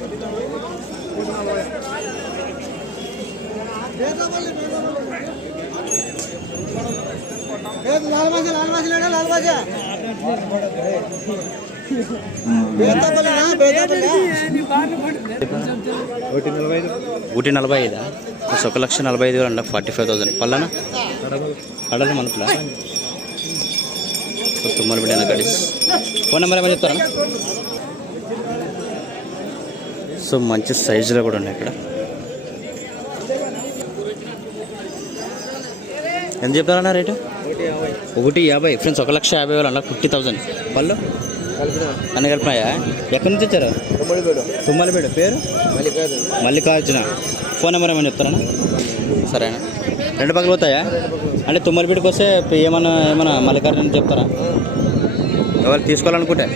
ఒకటి 45 1,45,000 అండి. 45,000 పల్లన కడల మనపులా తుమ్మల బిడ్డ గడీస్. ఫోన్ నెంబర్ ఏమైనా చెప్తారా? సో మంచి సైజులో కూడా ఉన్నాయి ఇక్కడ. ఎంత చెప్తారన్నా రేటు? 1,50,000 ఫ్రెండ్స్. 1,50,000 అన్న. 50,000 పళ్ళు అన్నీ కలిపినాయా? ఎక్కడి నుంచి వచ్చారు? తుమ్మలపేట. పేరు మల్లికార్జున. ఫోన్ నెంబర్ ఏమైనా చెప్తారా? సరేనా. 2 పక్కలు పోతాయా అంటే తుమ్మలపేటకి వస్తే ఏమన్నా మల్లికార్జున చెప్తారా? ఎవరు తీసుకోవాలనుకుంటే